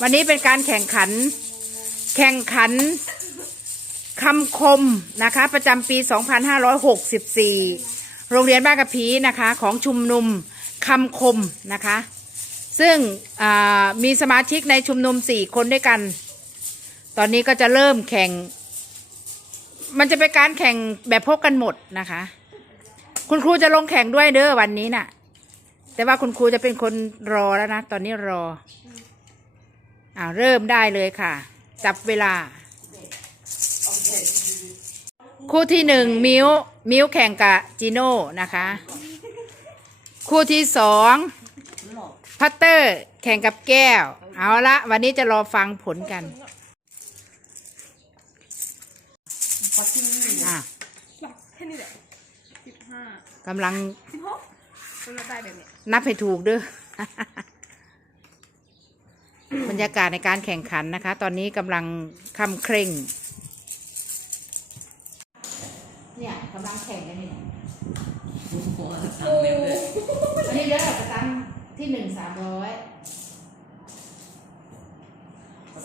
วันนี้เป็นการแข่งขัน แข่งขันคำคมนะคะประจำปี 2564 โรงเรียนบ้านกะพีนะคะของชุมนุมคำคมนะคะ ซึ่งมีสมาชิกในชุมนุม 4 คนด้วยกัน ตอนนี้ก็จะเริ่มแข่ง มันจะเป็นการแข่งแบบพบกันหมดนะคะ คุณครูจะลงแข่งด้วยเด้อวันนี้น่ะ แต่ว่าคุณครูจะเป็นคนรอแล้วนะ ตอนนี้รอ อ่าเริ่มได้เลยค่ะ จับเวลา คู่ที่หนึ่งมิวมิวแข่งกับจีโน่นะคะ คู่ที่สองพัตเตอร์แข่งกับแก้ว เอาละวันนี้จะรอฟังผลกันอะแค่นี้แหละสิบห้ากำลังสิบหก มันจะได้แบบเนี้ยนับให้ถูกเด้อ บรรยากาศในการแข่งขันนะคะ ตอนนี้กำลังคำเคร่ง เนี่ยกำลังแข่งกันเนี่ยทำเร็วเลยอันนี้เดี๋ยวเราจะตั้งที่หนึ่งสามร้อย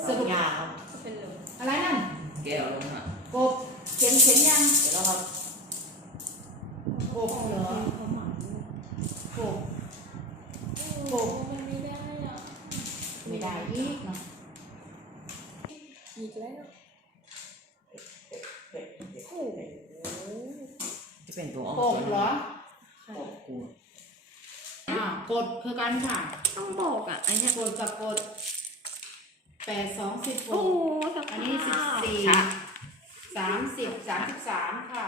สรุปยาครับจะเป็นเลยอะไรนั่น แก้วลงอะกบเขียนเขียนยัง เดี๋ยวเราครับกบเหรอ เขาหมัก กบกบ มันไม่ได้อะ ไม่ได้อีกเนาะอีกแล้วโอ้โหที่เป็นตัวกบเหรอกบกูอ่ากดคือกันค่ะ ต้องบอกอะ อันเนี้ยกดกับกดแปดสองสิบหโอ้กสภาพอันนี้สิบสี่สามสิบสามสิบสามค่ะ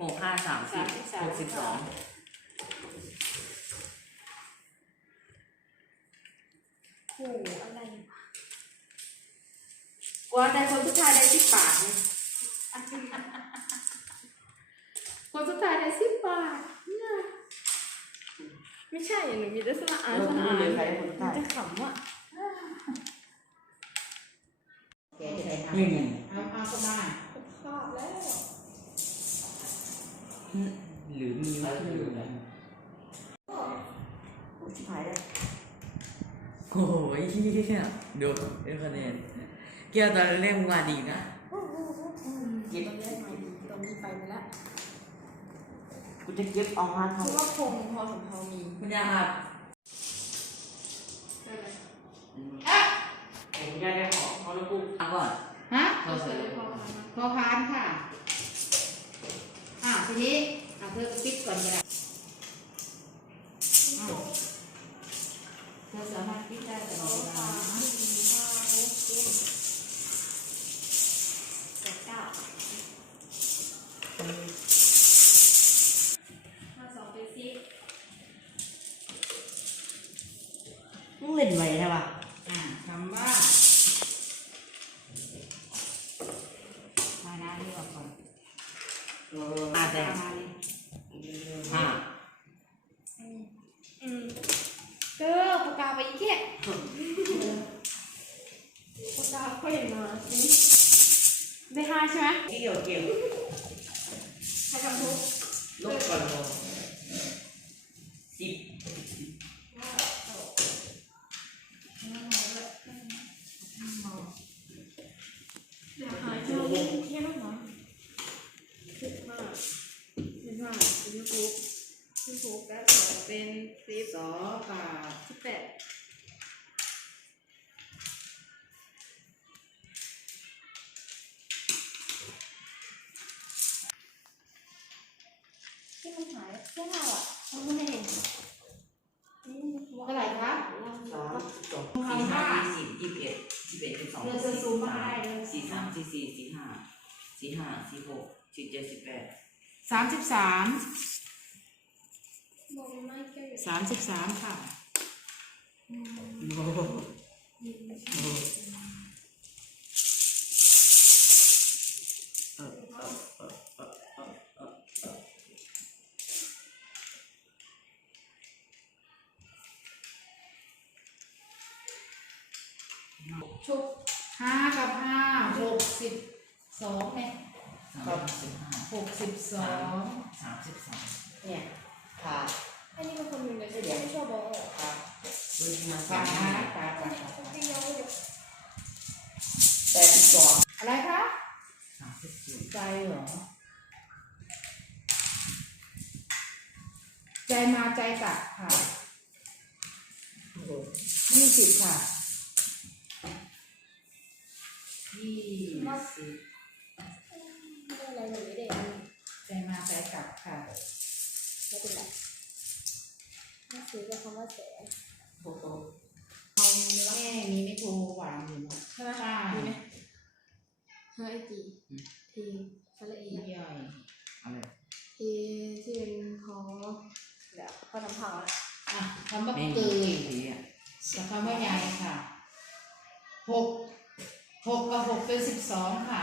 หกห้าสามสิบหกสิบสอง โอ้โหอะไรวะกว่าแต่คนสุดท้ายได้สิบบาทเนี่ยคนสุดท้ายได้สิบบาทเนี่ยไม่ใช่หนูมีแต่สระอาเริ่สมระรู้อารเนคนมันจะขำอะแกจะได้ทำหนึ่งเอาเอาก็มาสภาพแล้วหรือมีวัตถุอยู่นะโอ้ชิบหายแล้ โอ้ยเฮียดูเอ็คะแนนแก้วตอนเล่นมาดีนะเก็บตอนแรกมาดีตอนนี้ไปไปแล้วกูจะเก็บเอาฮาร์ดเพทำราะว่าคงพอสมพอมีคุณยาครับได้ไหมผมจะได้ของเขาแล้วกูเอาก่อนฮะเราเสร็จแล้วพอแล้วนะพอพานค่ะ อ่าทีนี้เอาเธอปิดก่อนก็ได้ เธอสามารถปิดได้ตลอดเวลานะแปดเก้าห้าสองเป็นสิบงเล่นไว้ใช่ปะอ่าคำว่ามานานี่ก่อนก่อนออมาแต่ มาเลย ห้า อืมเก้อปากกาไปอีกแค่ปากกา ค่อยมาสิได้ห้าใช่ไหมเกี่ยวเกี่ยวใครทำทุกลบก่อนลงสิบเดี๋ยวหาเจอเล่นแค่นั้นเหรอสิบห้าสิบห้าสิบหกสิบหกแล้วสองเป็นสิบสองค่ะสิบแปด อ็ดสิบสองเรือจะซูมมาได้เลยสี่สามสี่สี่สี่ห้าสี่ห้าสี่หกสี่เจ็ดสิบแปดสามสิบสามบอกไม่แก้วสามสิบสามค่ะชุบ ห้ากับห้าหกสิบสองเนี่ยหกสิบสองสามสิบสองเนี่ยค่ะอันนี้เป็นคนหนึ่งเลยใช่ไหมชอบบอกค่ะดูมาฟังนะตาฟังแปดสิบสองอะไรคะสามสิบสี่ใจเหรอใจมาใจกลับค่ะยี่สิบค่ะ สิบอะไรหนูไม่ได้ใจมาใจกลับค่ะไม่เป็นไรถ้าซื้อก็คำว่าแสนโอ้โหเอาแม่มีไม่โทรหวานอยู่เนาะใช่ไหมใช่มีไหมเฮ้ยจีทีสระเอีใหญ่อะไรทีที่เป็นของเดี๋ยวพอทำผักแล้วอะคำว่าเกยสีอะกับคำว่าใหญ่ค่ะหก หกกับหกเป็นสิบสองค่ะ